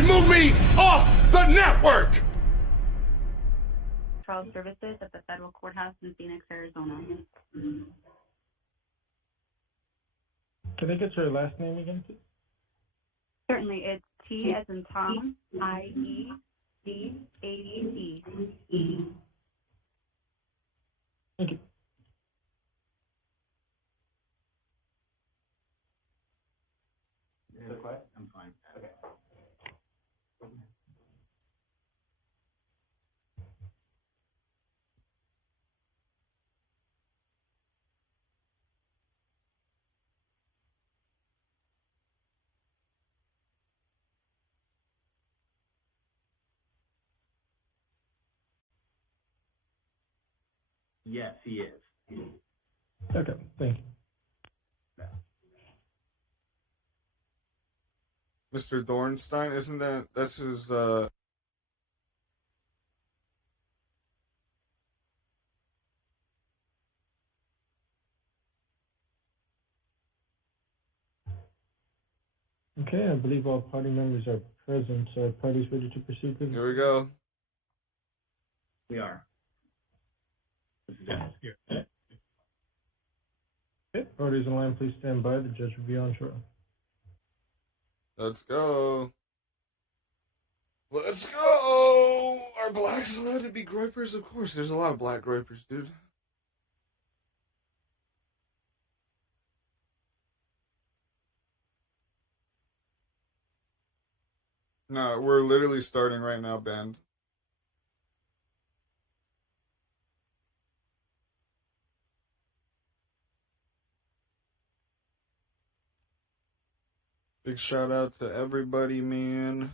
Remove me off the network! Trial Services at the Federal Courthouse in Phoenix, Arizona. Can I get your last name again, please? Certainly, it's T as in Tom, I-E-D-A-E-E. Thank you. Is it quiet? I'm fine. Okay. Yes, he is. Okay, thank you. Mr. Dornstein, isn't that's his Okay, I believe all party members are present, so are parties ready to proceed with Here we go. We are. This is Dennis here. Okay, parties in line, please stand by. The judge will be on trial. Let's go. Let's go! Are blacks allowed to be gripers? Of course, there's a lot of black gripers, dude. No, we're literally starting right now, band. Big shout out to everybody, man.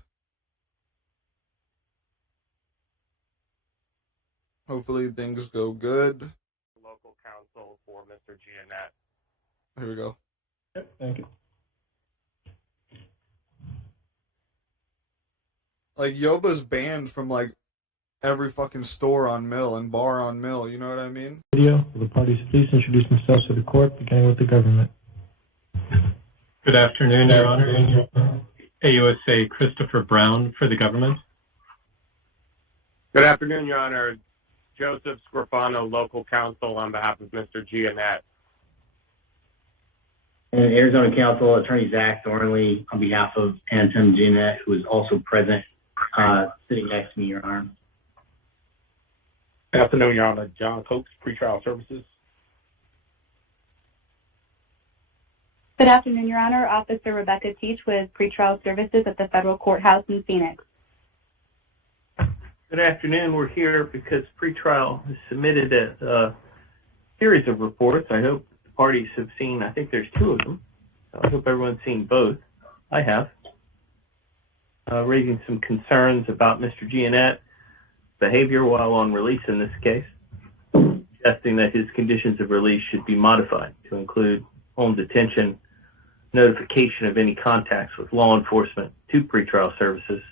Hopefully things go good. Local counsel for Mr. Gionet. Here we go. Yep, thank you. Like, Yoba's banned from, like, every fucking store on Mill and bar on Mill, you know what I mean? Video, will the parties please introduce themselves to the court, beginning with the government? Good afternoon, Your Honor. AUSA Christopher Brown for the government. Good afternoon, Your Honor. Joseph Scorfano, local counsel on behalf of Mr. Gionet. And Arizona Counsel Attorney Zach Thornley on behalf of Anton Gionet, who is also present, sitting next to me, Your Honor. Good afternoon, Your Honor. John Coates, Pretrial Services. Good afternoon, Your Honor. Officer Rebecca Teach with Pretrial Services at the Federal Courthouse in Phoenix. Good afternoon. We're here because pretrial has submitted a series of reports. I hope the parties have seen, I think there's 2 of them. I hope everyone's seen both. I have. Raising some concerns about Mr. Gionet's behavior while on release in this case, suggesting that his conditions of release should be modified to include home detention, notification of any contacts with law enforcement to pretrial services,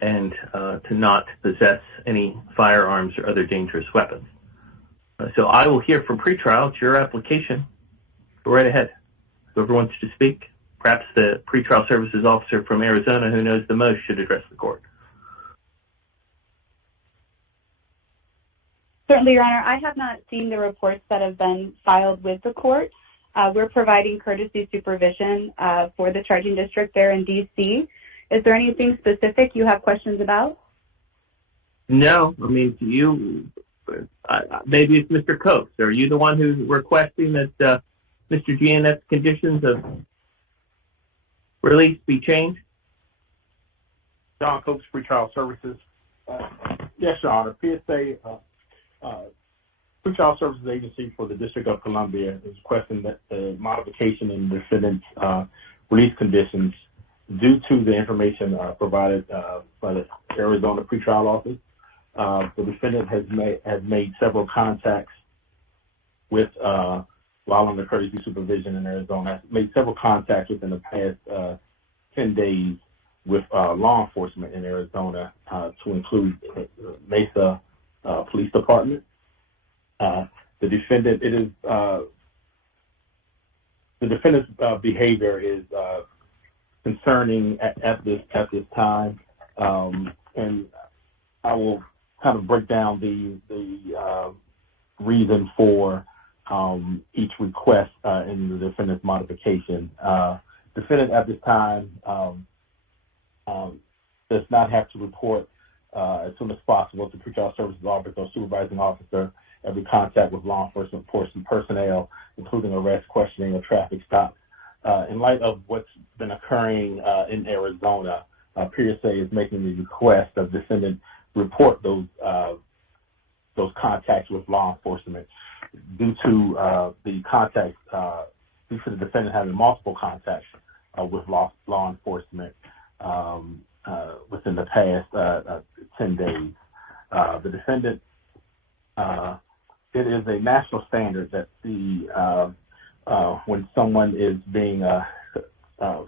and to not possess any firearms or other dangerous weapons. So I will hear from pretrial. It's your application. Go right ahead. Whoever wants to speak, perhaps the pretrial services officer from Arizona who knows the most should address the court. Certainly, Your Honor. I have not seen the reports that have been filed with the court. We're providing courtesy supervision for the charging district there in D.C. Is there anything specific you have questions about? No, I mean, maybe it's Mr. Coates. Are you the one who's requesting that Mr. Gionet's conditions of release be changed? John Coates, Pretrial Services. Yes, Your Honor. PSA, Pretrial Services Agency for the District of Columbia is requesting that the modification in defendant's release conditions due to the information provided by the Arizona Pretrial Office. The defendant has made several contacts with, while under courtesy supervision in Arizona, has made several contacts within the past 10 days with law enforcement in Arizona, to include Mesa Police Department. The defendant's behavior is concerning at this time, and I will kind of break down the reason for each request in the defendant's modification. Defendant at this time does not have to report as soon as possible to pretrial services officer or supervising officer every contact with law enforcement personnel, including arrest, questioning, or traffic stops. In light of what's been occurring in Arizona, PSA is making the request of defendant report those contacts with law enforcement due to the contacts, due to the defendant having multiple contacts with law enforcement within the past 10 days. The defendant, it is a national standard that when someone is being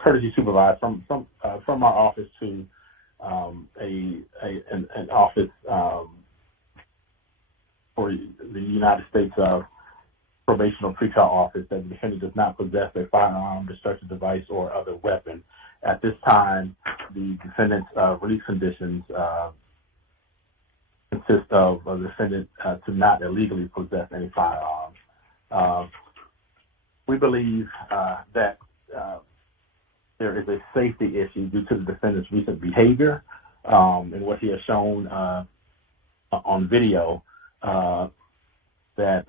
courtesy supervised from our office to an office for the United States Probation or Pretrial Office, that the defendant does not possess a firearm, destructive device, or other weapon. At this time, the defendant's release conditions consist of a defendant to not illegally possess any firearms. We believe that there is a safety issue due to the defendant's recent behavior and what he has shown on video, that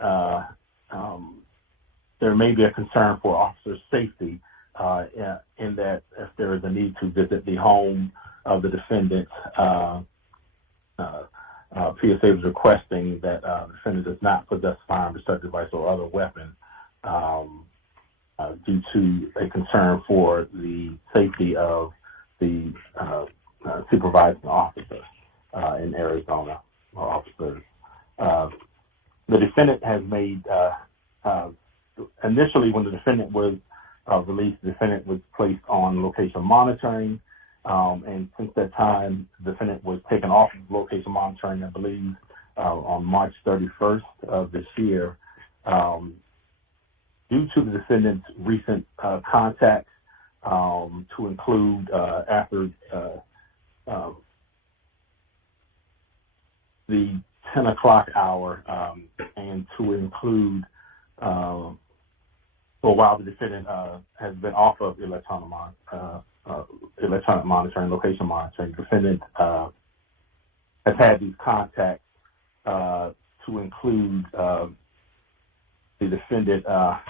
there may be a concern for officer safety in that if there is a need to visit the home of the defendant, PSA was requesting that the defendant does not possess a firearm, destructive device, or other weapon due to a concern for the safety of the supervising officer in Arizona, or officers. The defendant has made, initially when the defendant was released, the defendant was placed on location monitoring, and since that time, the defendant was taken off of location monitoring, I believe, on March 31st of this year. Due to the defendant's recent contacts, to include after the 10 o'clock hour, and to include, for a while the defendant has been off of electronic monitoring, location monitoring. The defendant has had these contacts to include the defendant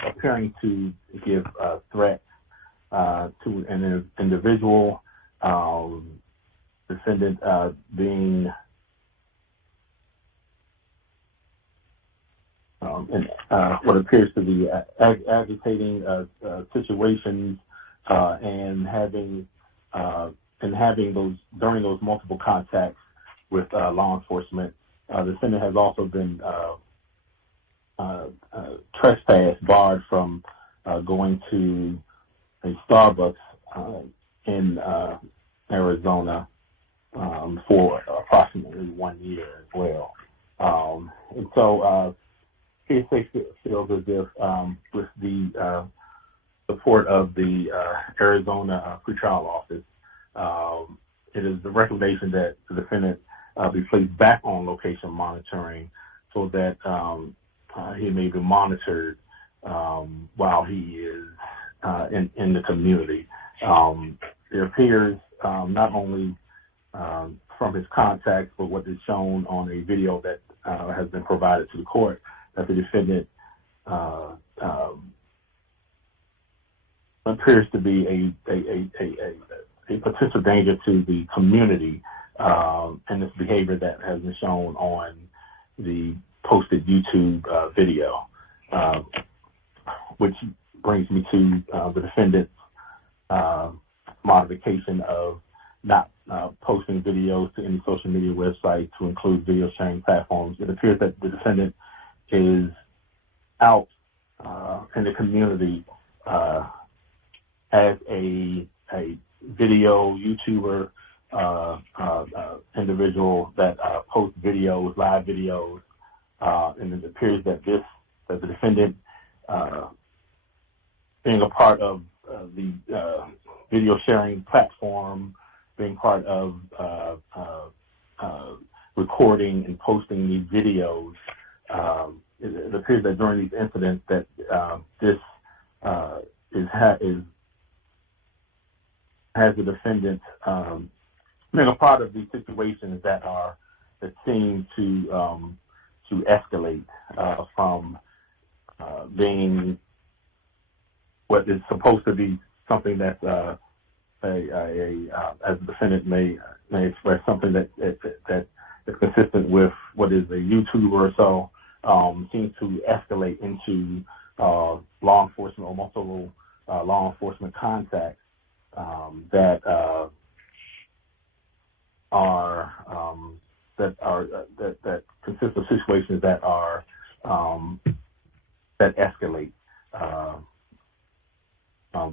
appearing to give threats to an individual, defendant being in what appears to be agitating situations, and having those during those multiple contacts with law enforcement. The defendant has also been trespassed, barred from going to a Starbucks in Arizona for approximately 1 year as well. And so PSA feels as if with the support of the Arizona Pretrial Office, it is the recommendation that the defendant be placed back on location monitoring so that he may be monitored while he is in the community. It appears not only from his contacts, but what is shown on a video that has been provided to the court, that the defendant appears to be a potential danger to the community, and this behavior that has been shown on the posted YouTube video, which brings me to the defendant's modification of not posting videos to any social media website to include video sharing platforms. It appears that the defendant is out in the community as a video YouTuber, individual that posts videos, live videos, and it appears that the defendant, being a part of the video sharing platform, being part of recording and posting these videos. It appears that during these incidents that this has the defendant being a part of these situations that seem to escalate from being what is supposed to be something that's as the defendant may express, something that is consistent with what is a YouTuber or so, seems to escalate into law enforcement or multiple law enforcement contacts that consist of situations that escalate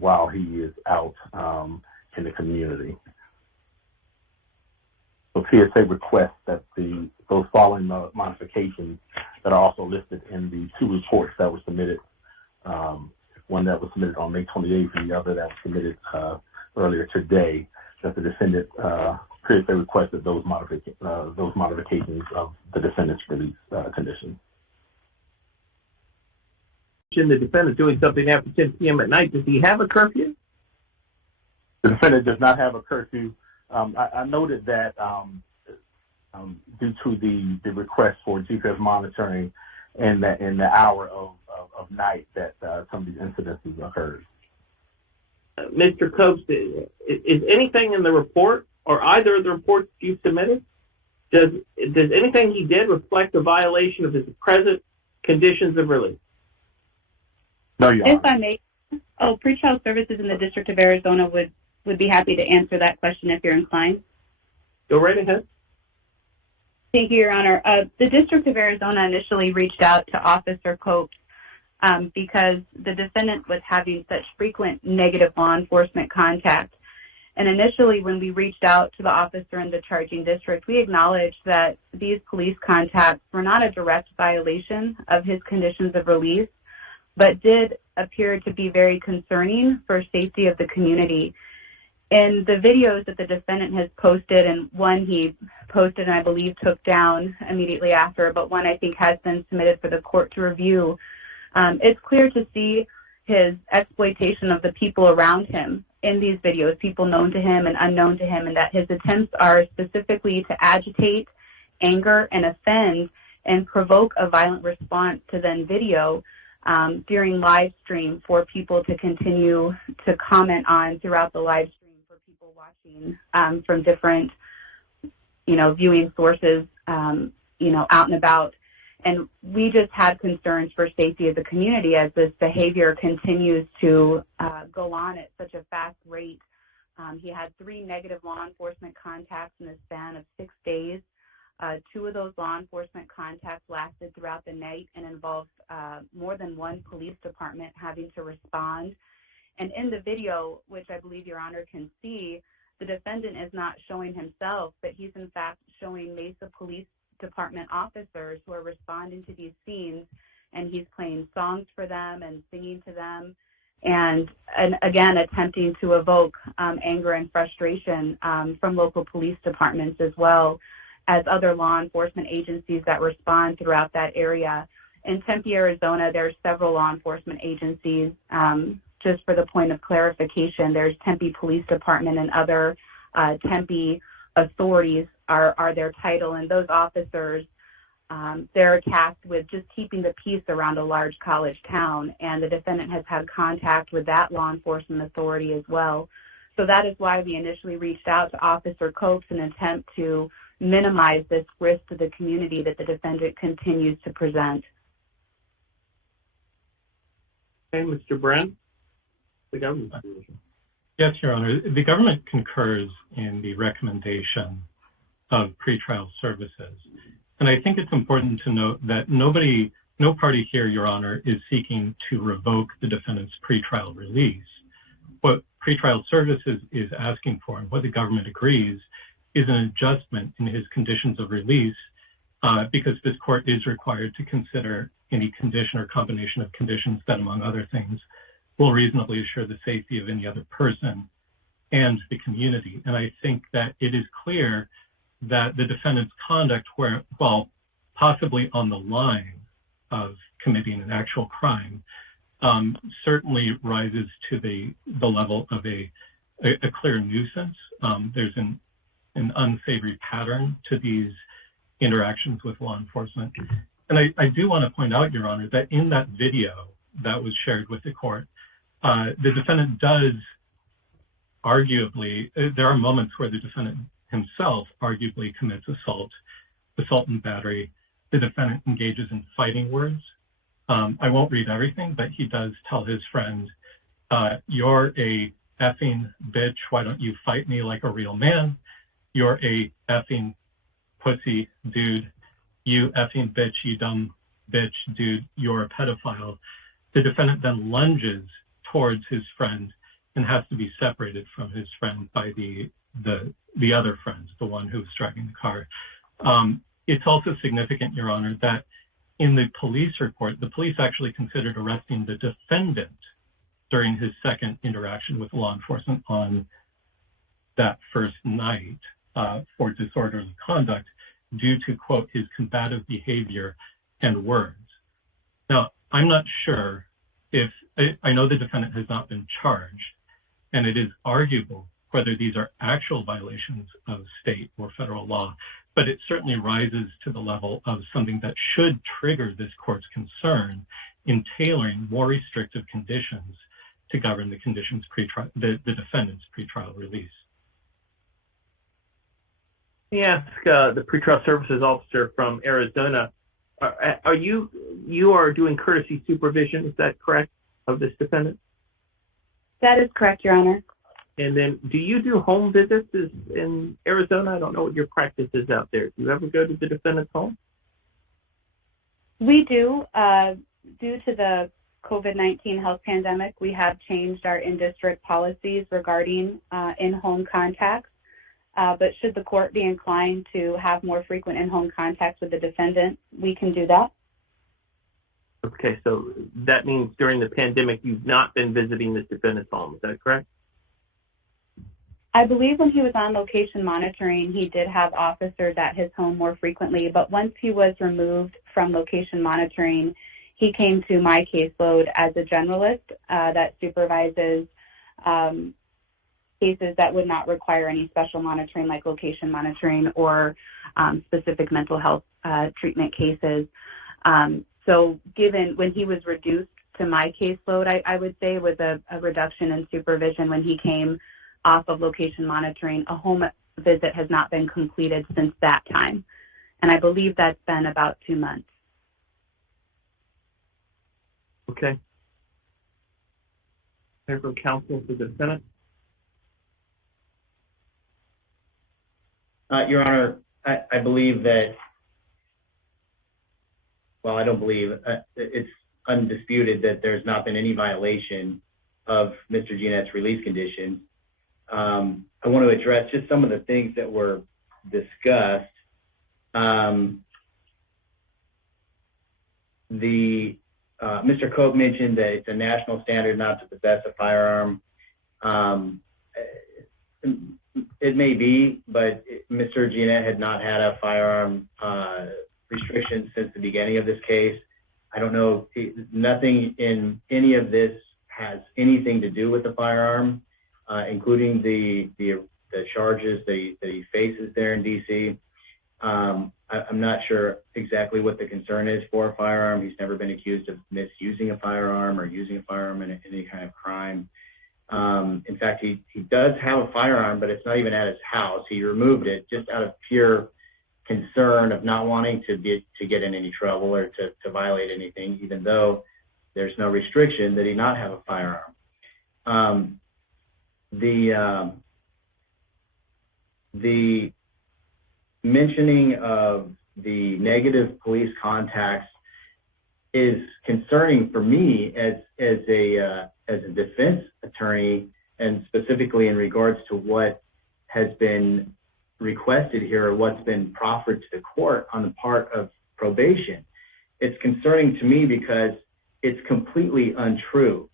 while he is out in the community. So PSA requests that those following modifications that are also listed in the two reports that were submitted, one that was submitted on May 28th and the other that was submitted earlier today, that the defendant PSA requested those modifications of the defendant's release conditions. The defendant doing something after 10 p.m. at night, does he have a curfew? The defendant does not have a curfew. I noted that due to the request for GPS monitoring in the hour of night that some of these incidences occurred. Mr. Copes, is anything in the report or either of the reports you submitted, does anything he did reflect a violation of his present conditions of release? No, Your Honor. If I may, pretrial services in the District of Arizona would be happy to answer that question if you're inclined. Go right ahead. Thank you, Your Honor. The District of Arizona initially reached out to Officer Copes because the defendant was having such frequent negative law enforcement contact. And initially, when we reached out to the officer in the charging district, we acknowledged that these police contacts were not a direct violation of his conditions of release, but did appear to be very concerning for safety of the community. In the videos that the defendant has posted, and one he posted and I believe took down immediately after, but one I think has been submitted for the court to review, it's clear to see his exploitation of the people around him in these videos, people known to him and unknown to him, and that his attempts are specifically to agitate, anger, and offend and provoke a violent response to then video during live stream for people to continue to comment on throughout the live stream for people watching from different, viewing sources, out and about. And we just had concerns for safety of the community as this behavior continues to go on at such a fast rate. He had 3 negative law enforcement contacts in the span of 6 days. 2 of those law enforcement contacts lasted throughout the night and involved more than one police department having to respond. And in the video, which I believe Your Honor can see, the defendant is not showing himself, but he's in fact showing Mesa Police Department officers who are responding to these scenes, and he's playing songs for them and singing to them, and again attempting to evoke anger and frustration from local police departments as well as other law enforcement agencies that respond throughout that area. In Tempe, Arizona, there's several law enforcement agencies. Just for the point of clarification, there's Tempe Police Department and other Tempe authorities are their title, and those officers, they're tasked with just keeping the peace around a large college town, and the defendant has had contact with that law enforcement authority as well. So that is why we initially reached out to Officer Copes in an attempt to minimize this risk to the community that the defendant continues to present. Okay, Mr. Brent, the government. Yes, Your Honor. The government concurs in the recommendation of pretrial services. And I think it's important to note that no party here, Your Honor, is seeking to revoke the defendant's pretrial release. What pretrial services is asking for, and what the government agrees, is an adjustment in his conditions of release, because this court is required to consider any condition or combination of conditions that, among other things, will reasonably assure the safety of any other person and the community. And I think that it is clear that the defendant's conduct, where, while possibly on the line of committing an actual crime, certainly rises to the level of a clear nuisance. There's an unsavory pattern to these interactions with law enforcement. And I do want to point out, Your Honor, that in that video that was shared with the court, the defendant does arguably, there are moments where the defendant himself arguably commits assault and battery. The defendant engages in fighting words. I won't read everything, but he does tell his friend, "You're a effing bitch. Why don't you fight me like a real man? You're a effing pussy dude. You effing bitch, you dumb bitch dude. You're a pedophile." The defendant then lunges towards his friend and has to be separated from his friend by the other friend, the one who was driving the car. It's also significant, Your Honor, that in the police report, the police actually considered arresting the defendant during his second interaction with law enforcement on that first night for disorderly conduct due to, quote, his combative behavior and words. Now, I'm not sure if, I know the defendant has not been charged, and it is arguable whether these are actual violations of state or federal law, but it certainly rises to the level of something that should trigger this court's concern in tailoring more restrictive conditions to govern the conditions the defendant's pretrial release. Let me ask the pretrial services officer from Arizona, you are doing courtesy supervision, is that correct, of this defendant? That is correct, Your Honor. And then do you do home visits in Arizona? I don't know what your practice is out there. Do you ever go to the defendant's home? We do. Due to the COVID-19 health pandemic, we have changed our in-district policies regarding in-home contacts. But should the court be inclined to have more frequent in-home contacts with the defendant, we can do that. Okay, so that means during the pandemic, you've not been visiting this defendant's home. Is that correct? I believe when he was on location monitoring, he did have officers at his home more frequently, but once he was removed from location monitoring, he came to my caseload as a generalist that supervises cases that would not require any special monitoring like location monitoring or specific mental health treatment cases. So given when he was reduced to my caseload, I would say it was a reduction in supervision when he came off of location monitoring. A home visit has not been completed since that time. And I believe that's been about 2 months. Okay. From counsel to the defendant. Your Honor, I believe that, well, I don't believe, it's undisputed that there's not been any violation of Mr. Gionet's release conditions. I want to address just some of the things that were discussed. Mr. Cope mentioned that it's a national standard not to possess a firearm. It may be, but Mr. Gionet had not had a firearm restriction since the beginning of this case. I don't know, nothing in any of this has anything to do with the firearm, including the charges that he faces there in D.C. I'm not sure exactly what the concern is for a firearm. He's never been accused of misusing a firearm or using a firearm in any kind of crime. In fact, he does have a firearm, but it's not even at his house. He removed it just out of pure concern of not wanting to get in any trouble or to violate anything, even though there's no restriction that he not have a firearm. The mentioning of the negative police contacts is concerning for me as a defense attorney, and specifically in regards to what has been requested here or what's been proffered to the court on the part of probation. It's concerning to me because it's completely untrue.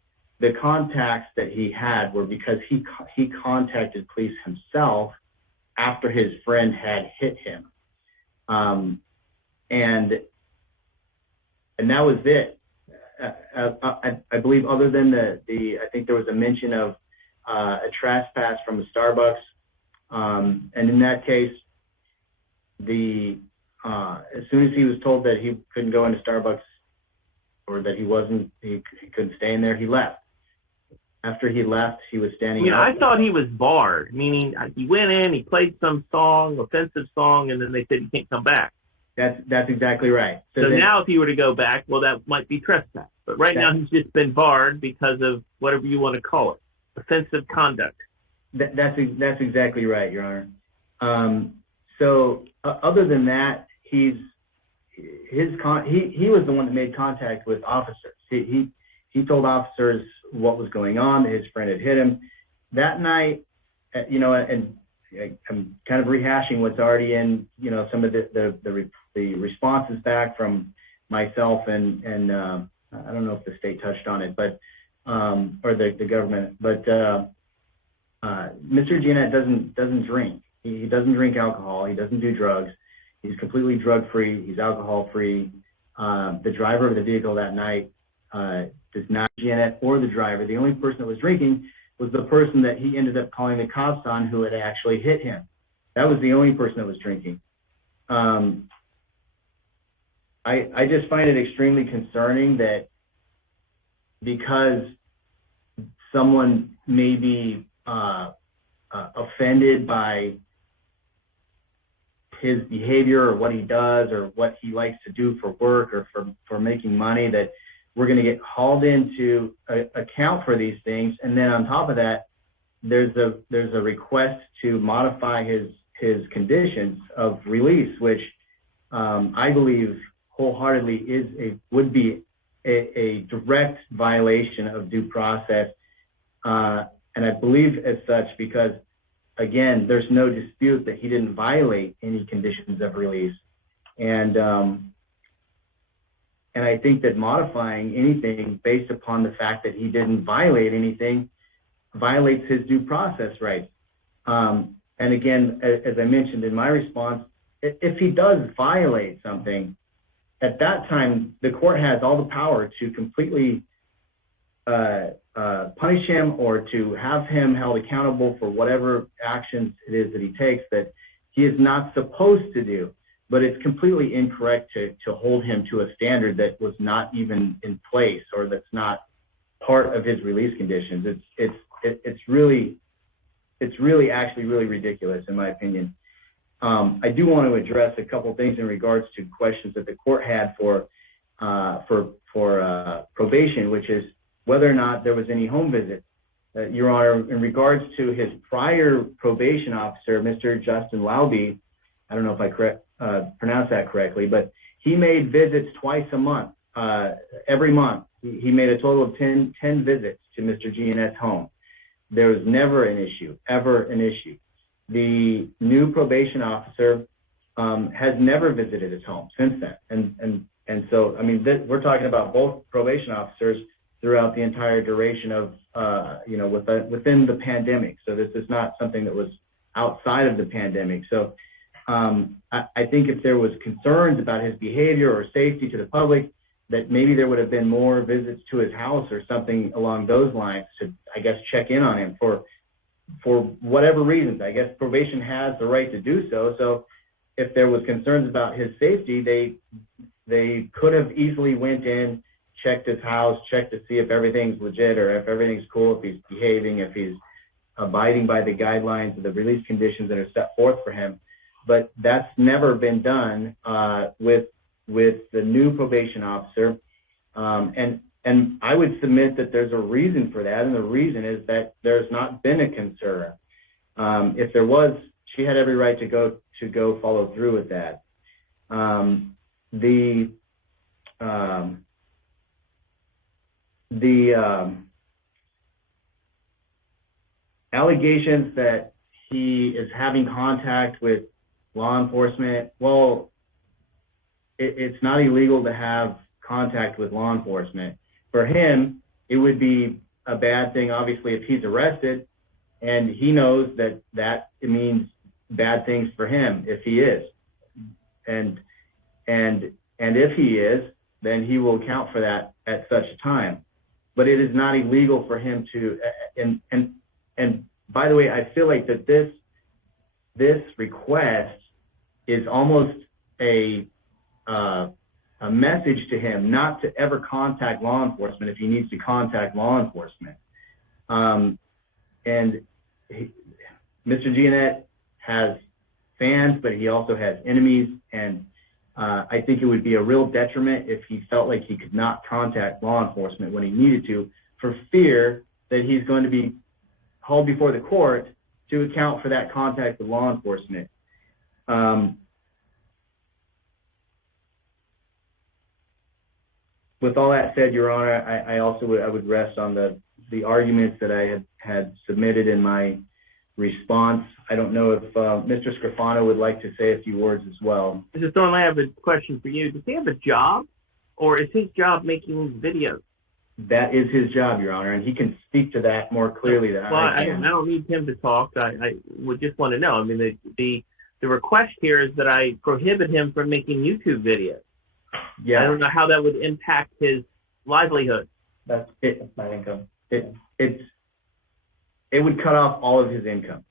the contacts that he had were because he contacted police himself after his friend had hit him. And that was it. I believe other than I think there was a mention of a trespass from a Starbucks. And in that case, as soon as he was told that he couldn't go into Starbucks or that he couldn't stay in there, he left. After he left, he was standing I thought he was barred, meaning he went in, he played some song, offensive song, and then they said he can't come back. That's exactly right. So now if he were to go back, well, that might be trespass. But right now he's just been barred because of whatever you want to call it, offensive conduct. That's exactly right, Your Honor. So other than that, he was the one that made contact with officers. He told officers what was going on, that his friend had hit him. That night, and I'm kind of rehashing what's already in, some of the responses back from myself and I don't know if the state touched on it, but or the government, but Mr. Gionet doesn't drink. He doesn't drink alcohol. He doesn't do drugs. He's completely drug-free. He's alcohol-free. The driver of the vehicle that night does not Gionet or the driver. The only person that was drinking was the person that he ended up calling the cops on who had actually hit him. That was the only person that was drinking. I just find it extremely concerning that because someone may be offended by his behavior or what he does or what he likes to do for work or for making money, that we're going to get hauled in to account for these things. And then on top of that, there's a request to modify his conditions of release, which I believe wholeheartedly would be a direct violation of due process. And I believe as such because, again, there's no dispute that he didn't violate any conditions of release. And I think that modifying anything based upon the fact that he didn't violate anything violates his due process rights. And again, as I mentioned in my response, if he does violate something, at that time, the court has all the power to completely punish him or to have him held accountable for whatever actions it is that he takes that he is not supposed to do. But it's completely incorrect to hold him to a standard that was not even in place or that's not part of his release conditions. It's really actually really ridiculous in my opinion. I do want to address a couple things in regards to questions that the court had for probation, which is whether or not there was any home visit. Your Honor, in regards to his prior probation officer, Mr. Justin Lauby, I don't know if I pronounced that correctly, but he made visits twice a month, every month. He made a total of 10 visits to Mr. Gionet's home. There was never an issue, ever an issue. The new probation officer has never visited his home since then. And so, I mean, we're talking about both probation officers throughout the entire duration of, within the pandemic. So this is not something that was outside of the pandemic. So I think if there was concerns about his behavior or safety to the public, that maybe there would have been more visits to his house or something along those lines to, I guess, check in on him for whatever reasons. I guess probation has the right to do so. So if there was concerns about his safety, they could have easily went in, checked his house, checked to see if everything's legit or if everything's cool, if he's behaving, if he's abiding by the guidelines of the release conditions that are set forth for him. But that's never been done with the new probation officer. And I would submit that there's a reason for that, and the reason is that there's not been a concern. If there was, she had every right to go follow through with that. The allegations that he is having contact with law enforcement, well, it's not illegal to have contact with law enforcement. For him, it would be a bad thing, obviously, if he's arrested, and he knows that it means bad things for him if he is, and if he is, then he will account for that at such a time. But it is not illegal for him to. And by the way, I feel like that this request is almost a message to him not to ever contact law enforcement if he needs to contact law enforcement. And Mr. Gionet has fans, but he also has enemies. And I think it would be a real detriment if he felt like he could not contact law enforcement when he needed to, for fear that he's going to be hauled before the court to account for that contact with law enforcement. With all that said, Your Honor, I also would rest on the arguments that I had submitted in my response. I don't know if Mr. Scrofano would like to say a few words as well. Mr. Thorne, I have a question for you. Does he have a job, or is his job making videos? That is his job, Your Honor, and he can speak to that more clearly than I can. I don't need him to talk. I would just want to know. I mean, the request here is that I prohibit him from making YouTube videos. Yeah. I don't know how that would impact his livelihood. That's it. That's my income. It would cut off all of his income.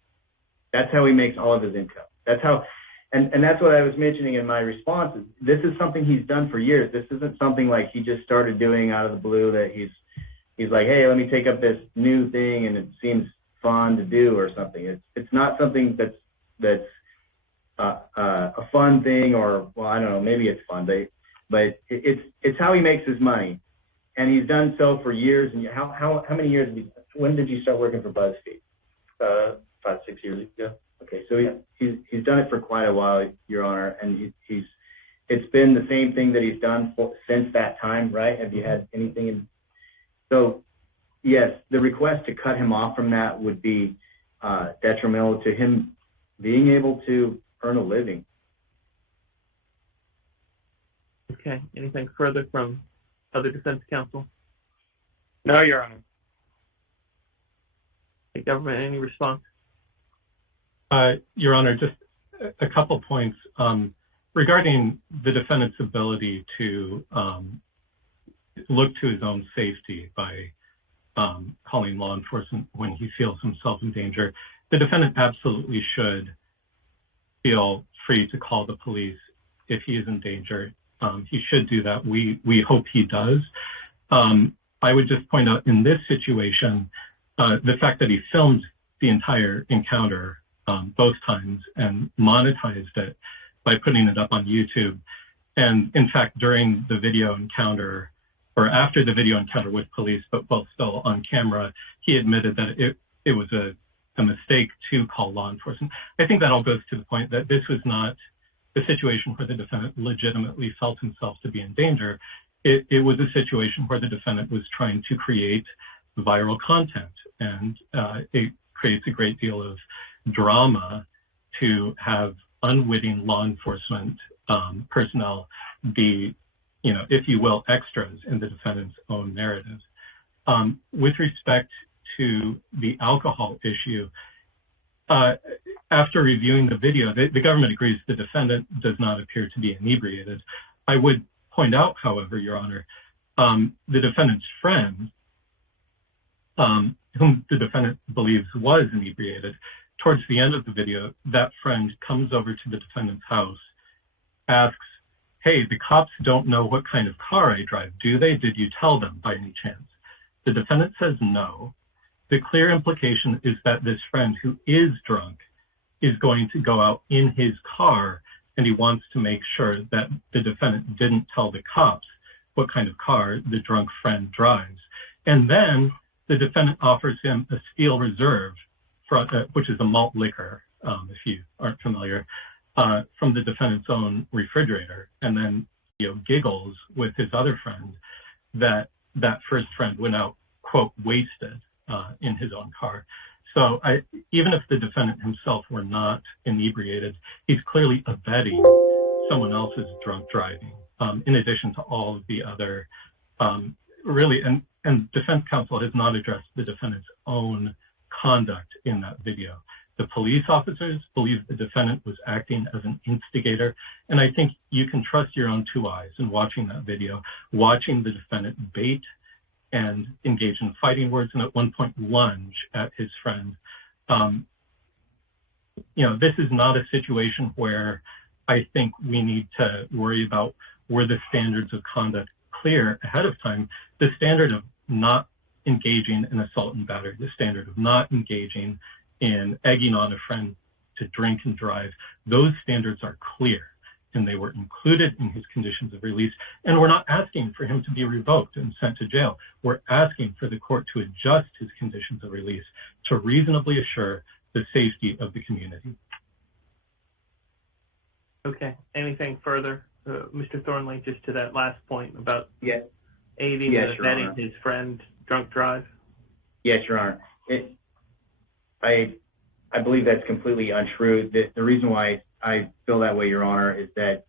That's how he makes all of his income. That's how, and that's what I was mentioning in my response. This is something he's done for years. This isn't something like he just started doing out of the blue, that he's like, hey, let me take up this new thing and it seems fun to do or something. It's not something that's a fun thing, or, well, I don't know, maybe it's fun, but it's how he makes his money. And he's done so for years. And how many years? When did you start working for BuzzFeed? 5, 6 years ago. Okay, so he's done it for quite a while, Your Honor, and it's been the same thing that he's done since that time, right? Have you had anything? So, yes, the request to cut him off from that would be detrimental to him being able to earn a living. Okay. Anything further from other defense counsel? No, Your Honor. The government, any response? Your Honor, just a couple points regarding the defendant's ability to look to his own safety by calling law enforcement when he feels himself in danger. The defendant absolutely should feel free to call the police if he is in danger. He should do that. We hope he does. I would just point out in this situation, the fact that he filmed the entire encounter both times and monetized it by putting it up on YouTube. And in fact, during the video encounter, or after the video encounter with police, but while still on camera, he admitted that it was a mistake to call law enforcement. I think that all goes to the point that this was not the situation where the defendant legitimately felt himself to be in danger. It was a situation where the defendant was trying to create viral content, and it creates a great deal of drama to have unwitting law enforcement personnel be, if you will, extras in the defendant's own narrative. With respect to the alcohol issue, after reviewing the video, the government agrees the defendant does not appear to be inebriated. I would point out, however, Your Honor, the defendant's friend, whom the defendant believes was inebriated, towards the end of the video, that friend comes over to the defendant's house, asks, hey, the cops don't know what kind of car I drive, do they? Did you tell them by any chance? The defendant says no. The clear implication is that this friend who is drunk is going to go out in his car, and he wants to make sure that the defendant didn't tell the cops what kind of car the drunk friend drives. And then the defendant offers him a Steel Reserve, which is a malt liquor, if you aren't familiar, from the defendant's own refrigerator, and then giggles with his other friend that first friend went out, quote, wasted in his own car. So even if the defendant himself were not inebriated, he's clearly abetting someone else's drunk driving, in addition to all of the other really, and and defense counsel has not addressed the defendant's own conduct in that video. The police officers believe the defendant was acting as an instigator, and I think you can trust your own two eyes in watching that video, watching the defendant bait and engage in fighting words, and at one point lunge at his friend. This is not a situation where I think we need to worry about were the standards of conduct clear ahead of time. The standard of not engaging in assault and battery, the standard of not engaging in egging on a friend to drink and drive, those standards are clear, and they were included in his conditions of release. And we're not asking for him to be revoked and sent to jail. We're asking for the court to adjust his conditions of release to reasonably assure the safety of the community. Okay. Anything further, Mr. Thornley, just to that last point about aiding and abetting his friend drunk drive? Yes, Your Honor. I believe that's completely untrue. The reason why I feel that way, Your Honor, is that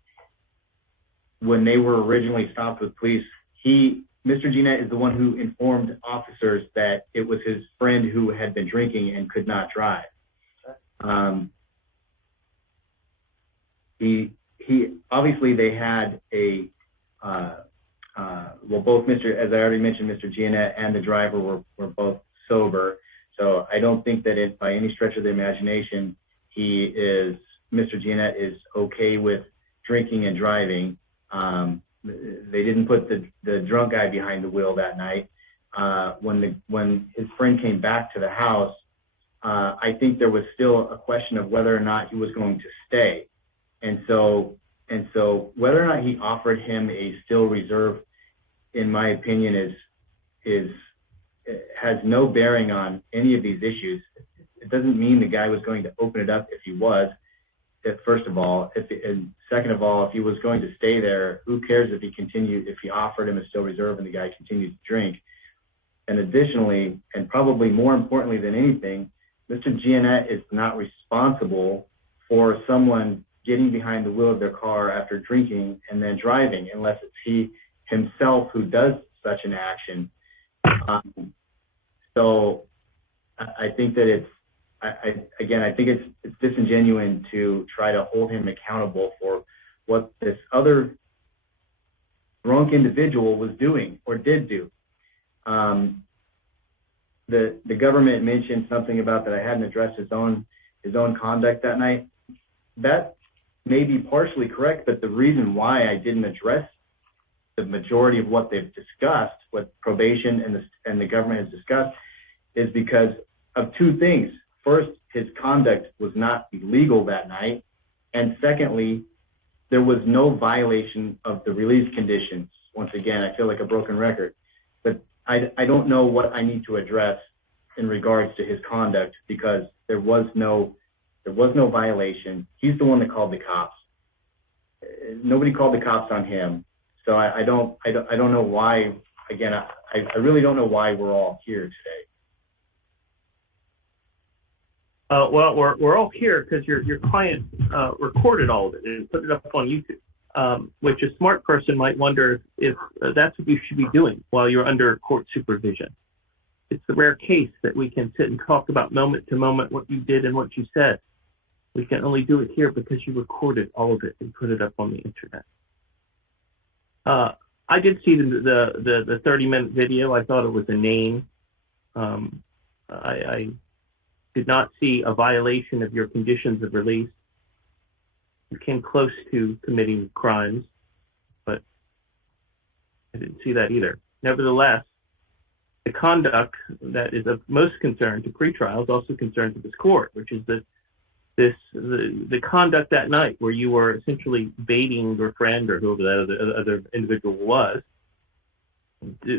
when they were originally stopped with police, Mr. Gionet is the one who informed officers that it was his friend who had been drinking and could not drive. He obviously they had both as I already mentioned, Mr. Gionet and the driver were both sober. So I don't think that by any stretch of the imagination, Mr. Gionet is okay with drinking and driving. They didn't put the drunk guy behind the wheel that night. When his friend came back to the house, I think there was still a question of whether or not he was going to stay. And so whether or not he offered him a still reserve, in my opinion, has no bearing on any of these issues. It doesn't mean the guy was going to open it up if he was, first of all. And second of all, if he was going to stay there, who cares if he offered him a still reserve and the guy continued to drink? And additionally, and probably more importantly than anything, Mr. Gionet is not responsible for someone getting behind the wheel of their car after drinking and then driving, unless it's he himself who does such an action. So I think that I think it's disingenuous to try to hold him accountable for what this other drunk individual was doing or did do. The government mentioned something about that I hadn't addressed his own conduct that night. That may be partially correct, but the reason why I didn't address the majority of what they've discussed, what probation and the government has discussed, is because of two things. First, his conduct was not illegal that night. And secondly, there was no violation of the release conditions. Once again, I feel like a broken record, but I don't know what I need to address in regards to his conduct, because there was no violation. He's the one that called the cops. Nobody called the cops on him. So I don't know why. Again, I really don't know why we're all here today. Well, we're all here because your client recorded all of it and put it up on YouTube, which a smart person might wonder if that's what you should be doing while you're under court supervision. It's the rare case that we can sit and talk about moment to moment what you did and what you said. We can only do it here because you recorded all of it and put it up on the internet. I did see the 30-minute video. I thought it was inane. I did not see a violation of your conditions of release. You came close to committing crimes, but I didn't see that either. Nevertheless, the conduct that is of most concern to pretrial is also concern to this court, which is the conduct that night where you were essentially baiting your friend or whoever that other individual was,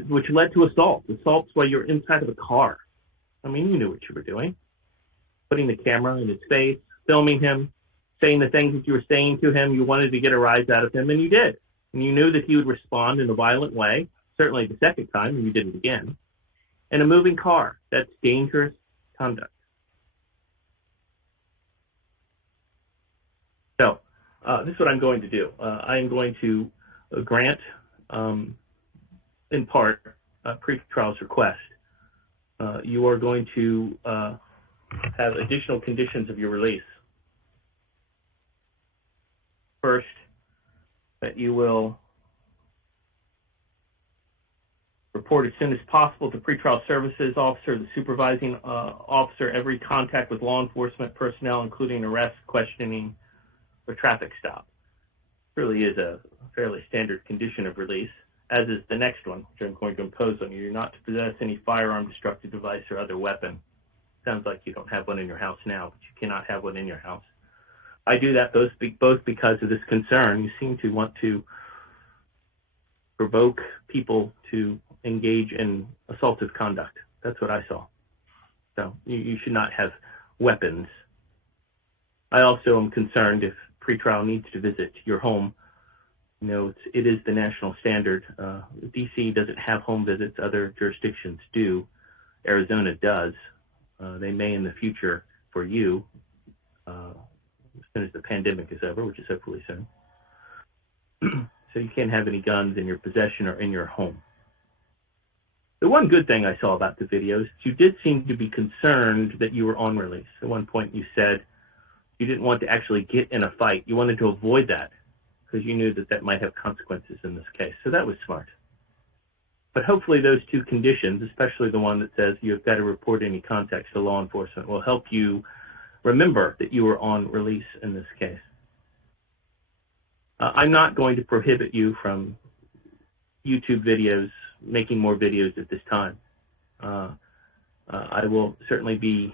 which led to assaults while you're inside of a car. I mean, you knew what you were doing. Putting the camera in his face, filming him, saying the things that you were saying to him. You wanted to get a rise out of him, and you did. And you knew that he would respond in a violent way, certainly the second time, and you did it again. In a moving car, that's dangerous conduct. So this is what I'm going to do. I am going to grant, in part, pretrial's request, you are going to have additional conditions of your release. First, that you will report as soon as possible to pretrial services officer, the supervising officer, every contact with law enforcement personnel, including arrest, questioning, or traffic stop. It really is a fairly standard condition of release, as is the next one, which I'm going to impose on you. You're not to possess any firearm, destructive device, or other weapon. Sounds like you don't have one in your house now, but you cannot have one in your house. I do that both because of this concern. You seem to want to provoke people to engage in assaultive conduct. That's what I saw. So you should not have weapons. I also am concerned if pretrial needs to visit your home. You know, it is the national standard. DC doesn't have home visits. Other jurisdictions do. Arizona does. They may in the future for you, as soon as the pandemic is over, which is hopefully soon. So you can't have any guns in your possession or in your home. The one good thing I saw about the video is you did seem to be concerned that you were on release. At one point you said you didn't want to actually get in a fight. You wanted to avoid that because you knew that that might have consequences in this case. So that was smart. But hopefully those two conditions, especially the one that says you've got to report any contacts to law enforcement, will help you remember that you were on release in this case. I'm not going to prohibit you from YouTube videos, making more videos at this time. I will certainly be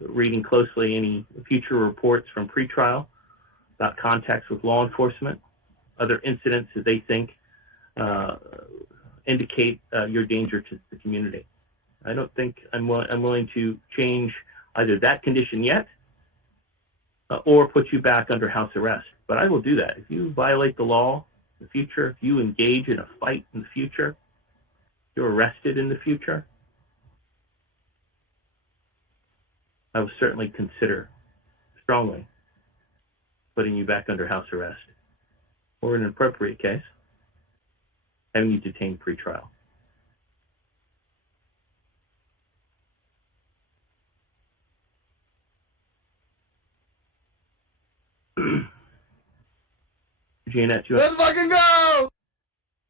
reading closely any future reports from pretrial about contacts with law enforcement, other incidents that they think indicate your danger to the community. I don't think I'm willing to change either that condition yet or put you back under house arrest. But I will do that. If you violate the law in the future, if you engage in a fight in the future, if you're arrested in the future, I will certainly consider strongly putting you back under house arrest, or in an appropriate case, having you detained pretrial. Gionet, do Let's fucking go!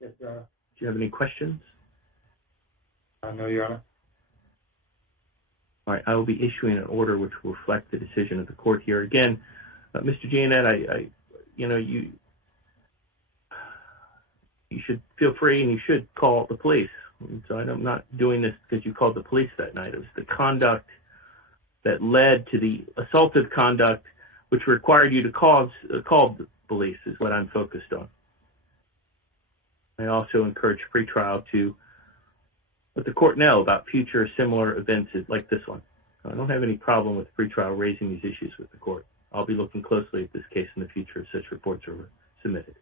Yes, Your Honor. you have any questions? No, Your Honor. All right, I will be issuing an order which will reflect the decision of the court here. Again, Mr. Gionet, you should feel free and you should call the police. And so I'm not doing this because you called the police that night. It was the conduct that led to the assaultive conduct which required you to call the police is what I'm focused on. I also encourage pretrial to let the court know about future similar events like this one. I don't have any problem with pretrial raising these issues with the court. I'll be looking closely at this case in the future if such reports are submitted.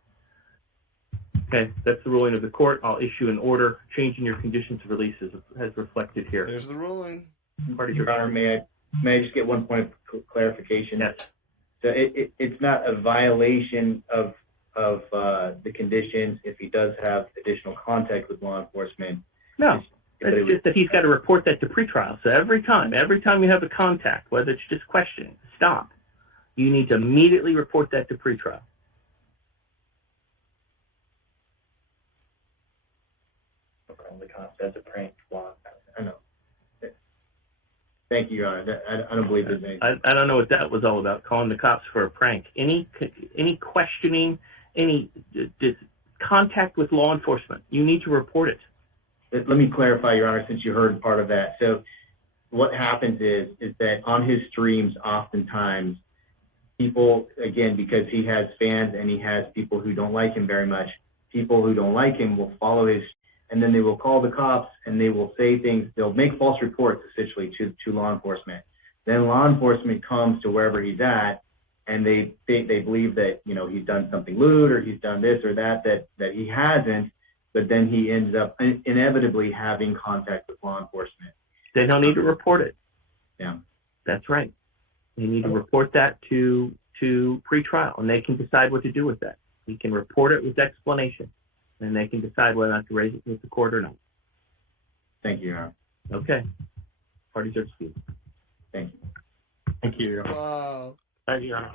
Okay, that's the ruling of the court. I'll issue an order changing your conditions of release as reflected here. There's the ruling. Your Honor, may I just get one point of clarification? Yes. So it's not a violation of the conditions if he does have additional contact with law enforcement. No, it's just that he's got to report that to pretrial. So every time you have a contact, whether it's just questioning, stop, you need to immediately report that to pretrial. The cops as a prank. I know. Thank you, Your Honor. I don't believe there's anything. I don't know what that was all about, calling the cops for a prank. Any questioning, any contact with law enforcement, you need to report it. Let me clarify, Your Honor, since you heard part of that. So what happens is that on his streams, oftentimes, people, again, because he has fans and he has people who don't like him very much, people who don't like him will follow his, and then they will call the cops and they will say things, they'll make false reports essentially to law enforcement. Then law enforcement comes to wherever he's at and they believe that, you know, he's done something lewd or he's done this or that he hasn't, but then he ends up inevitably having contact with law enforcement. They don't need to report it. Yeah. That's right. They need to report that to pretrial and they can decide what to do with that. He can report it with explanation and they can decide whether or not to raise it with the court or not. Thank you, Your Honor. Okay. Parties are excused. Thank you. Thank you, Your Honor. Wow. Thank you, Your Honor.